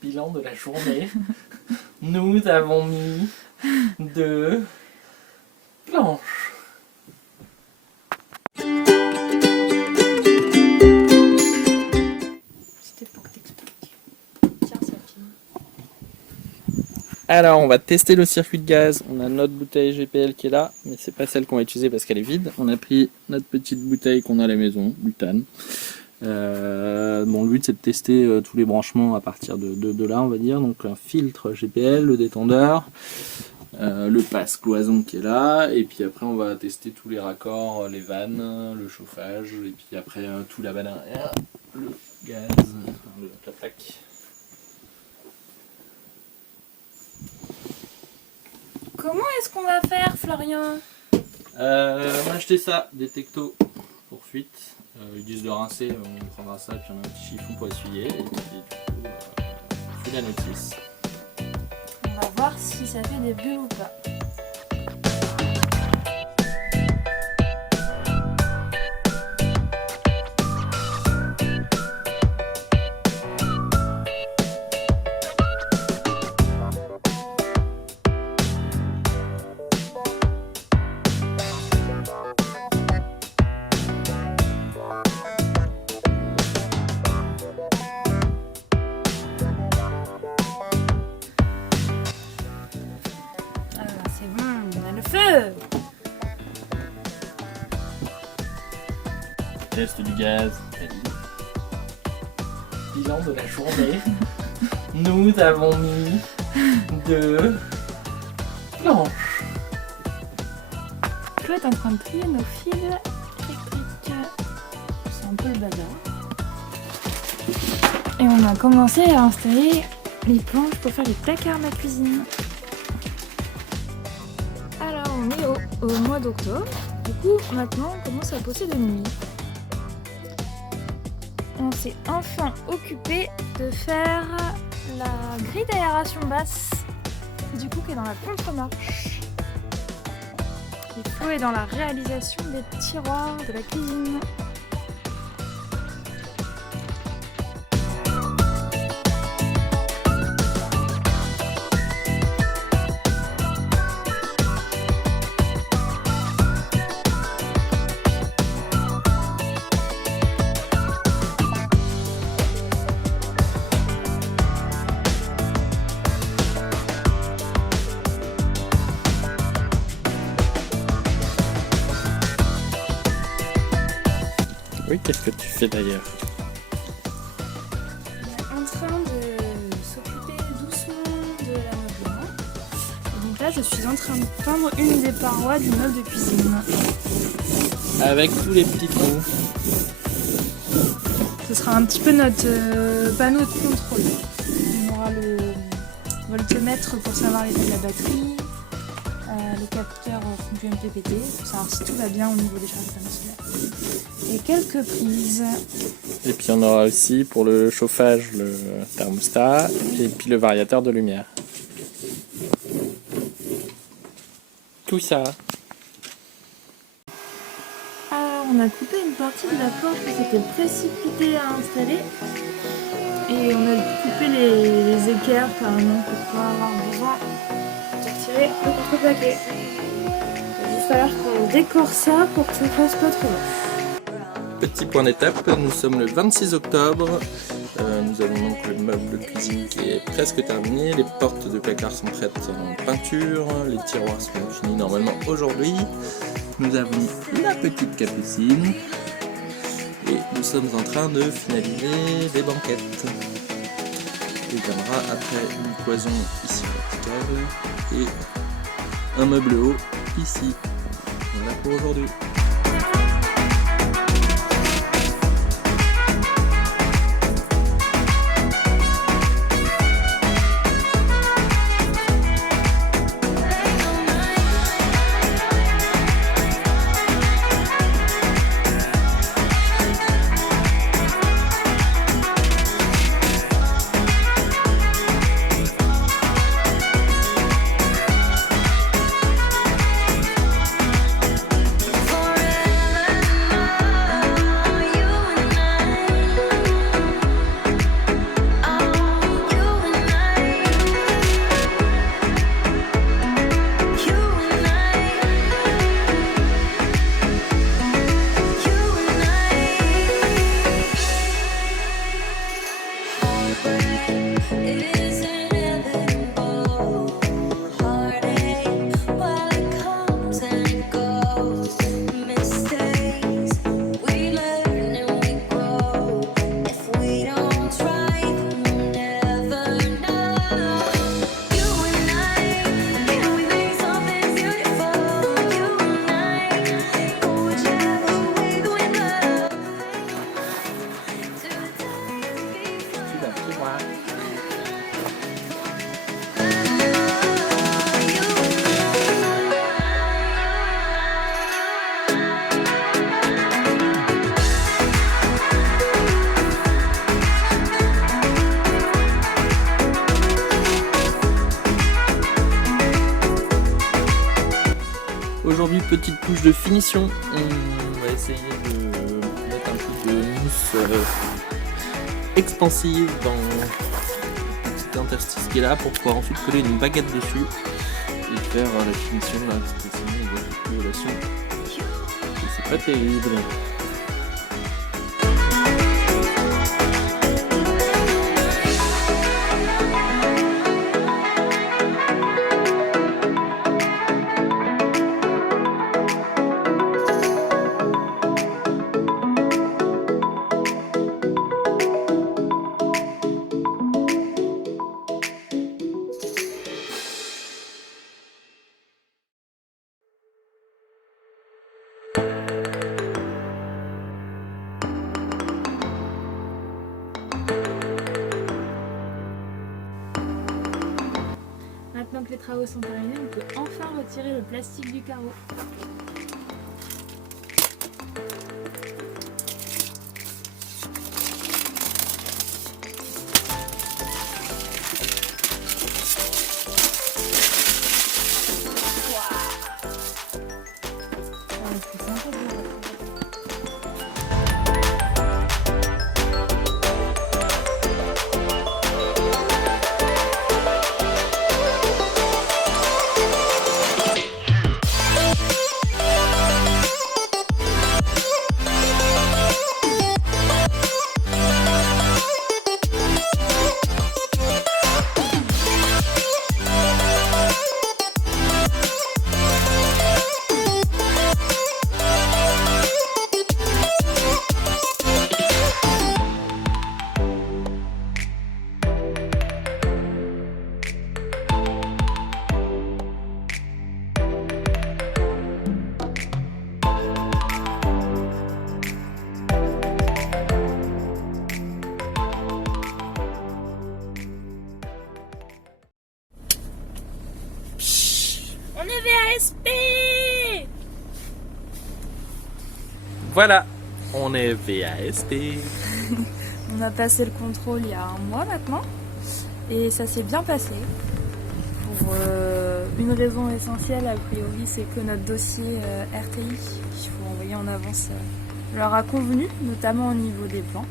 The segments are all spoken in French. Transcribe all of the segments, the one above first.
Bilan de la journée. Nous avons mis 2 planches. C'était pour que t'expliques. Tiens, ça filme. Alors, on va tester le circuit de gaz. On a notre bouteille GPL qui est là, mais c'est pas celle qu'on va utiliser parce qu'elle est vide. On a pris notre petite bouteille qu'on a à la maison, butane. Bon, le but c'est de tester tous les branchements à partir de là, on va dire. Donc un filtre GPL, le détendeur, le passe-cloison qui est là, et puis après on va tester tous les raccords, les vannes, le chauffage, et puis après tout là-bas derrière, le gaz, la plaque. Comment est-ce qu'on va faire, Florian? On a acheté ça, des Tecto pour fuite. Ils disent de rincer, on prendra ça, puis on a un petit chiffon pour essuyer, et puis du coup, on suit la notice. On va voir si ça fait des bulles ou pas. C'est bon, on a le feu. Test du gaz. Bilan de la journée. Nous avons mis 2 planches. Claude est en train de trier nos fils électriques. C'est un peu le bazar. Et on a commencé à installer les planches pour faire les placards de la cuisine. Alors on est au mois d'octobre. Du coup maintenant on commence à bosser de nuit. On s'est enfin occupé de faire la grille d'aération basse, du coup qui est dans la contre-marche. Et Flo est dans la réalisation des tiroirs de la cuisine. Oui, qu'est-ce que tu fais d'ailleurs? En train de s'occuper doucement de l'ameublement. Et donc là, je suis en train de peindre une des parois du meuble de cuisine. Avec tous les petits trous. Ce sera un petit peu notre panneau de contrôle. On aura le voltmètre pour savoir l'état de la batterie, le capteur du MPPT pour savoir si tout va bien au niveau des charges solaires. Et quelques prises. Et puis on aura aussi pour le chauffage le thermostat et puis le variateur de lumière. Tout ça. Alors, on a coupé une partie de la planche qui s'était précipitée à installer. Et on a coupé les équerres carrément pour pas avoir besoin de tirer le contreplaqué. Il va falloir qu'on décore ça pour que ça fasse pas trop moche. Petit point d'étape, nous sommes le 26 octobre. Nous avons donc le meuble de cuisine qui est presque terminé. Les portes de placard sont prêtes en peinture. Les tiroirs sont finis normalement aujourd'hui. Nous avons la petite capucine. Et nous sommes en train de finaliser les banquettes. Il viendra après une cloison ici verticale et un meuble haut ici. Voilà pour aujourd'hui. For Aujourd'hui, petite touche de finition. On va essayer de mettre un peu de mousse expansive dans le petit interstice qui est là pour pouvoir ensuite coller une baguette dessus et faire la finition là, parce que sinon il y a une violation. Et c'est pas terrible. Maintenant que les travaux sont terminés, on peut enfin retirer le plastique du carreau. C'est sympa de voir. On est VASP! Voilà, on est VASP. On a passé le contrôle il y a un mois maintenant et ça s'est bien passé. Pour une raison essentielle, a priori, c'est que notre dossier RTI qu'il faut envoyer en avance leur a convenu, notamment au niveau des plans.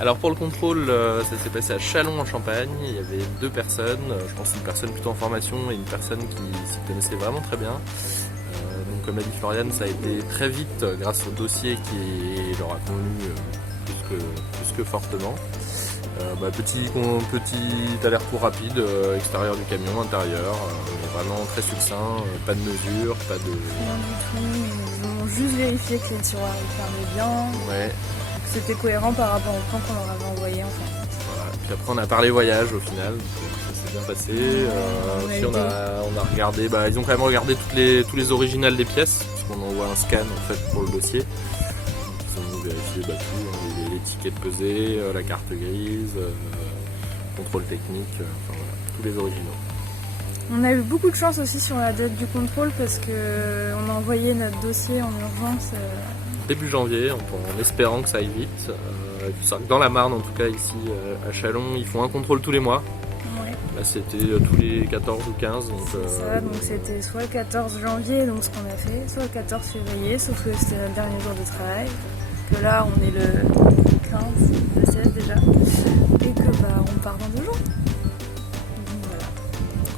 Alors pour le contrôle, ça s'est passé à Châlons en Champagne. Il y avait 2 personnes, je pense une personne plutôt en formation et une personne qui s'y connaissait vraiment très bien. Donc comme l'a dit Floriane, ça a été très vite grâce au dossier qui leur a convenu plus que fortement. Petit aller-retour rapide, extérieur du camion, intérieur, vraiment très succinct, pas de mesure, pas de... Rien du tout, ils ont juste vérifié que les tiroirs fermaient bien. Ouais. C'était cohérent par rapport au plan qu'on leur avait envoyé en fait. Voilà. Puis après on a parlé voyage au final, ça s'est bien passé. Puis on a regardé, ils ont quand même regardé tous les originales des pièces, puisqu'on envoie un scan en fait pour le dossier. Donc, ils ont vérifié tout, les tickets de pesée, la carte grise, contrôle technique, enfin voilà, tous les originaux. On a eu beaucoup de chance aussi sur la date du contrôle parce qu'on a envoyé notre dossier en urgence. Début janvier, en espérant que ça aille vite. Dans la Marne, en tout cas ici à Châlons, ils font un contrôle tous les mois. Ouais. Là c'était tous les 14 ou 15. C'est ça, donc c'était soit le 14 janvier, donc ce qu'on a fait, soit le 14 février, sauf que c'était notre dernier jour de travail. Que là on est le 15, le 16 déjà, et que on part dans 2 jours. Donc voilà.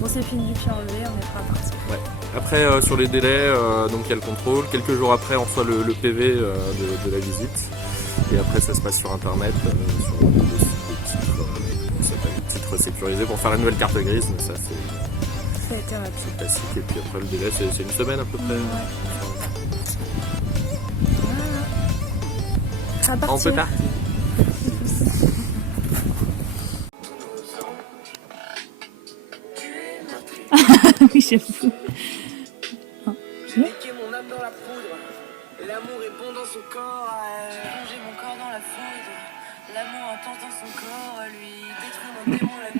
On s'est fini du pied enlevé, on est prêt à partir. Ouais. Après sur les délais, donc il y a le contrôle. Quelques jours après on reçoit le PV de la visite. Et après ça se passe sur internet, sur des titres sécurisés pour faire la nouvelle carte grise, mais ça Ça a été rapide. c'est classique. Et puis après le délai c'est une semaine à peu près. Ça va On peut partir. partir. Oui, j'avoue. J'ai mon âme dans la poudre, l'amour est bon dans son corps, plonger mon corps dans la foudre, l'amour intense dans son corps, lui détruire mon démon la nuit.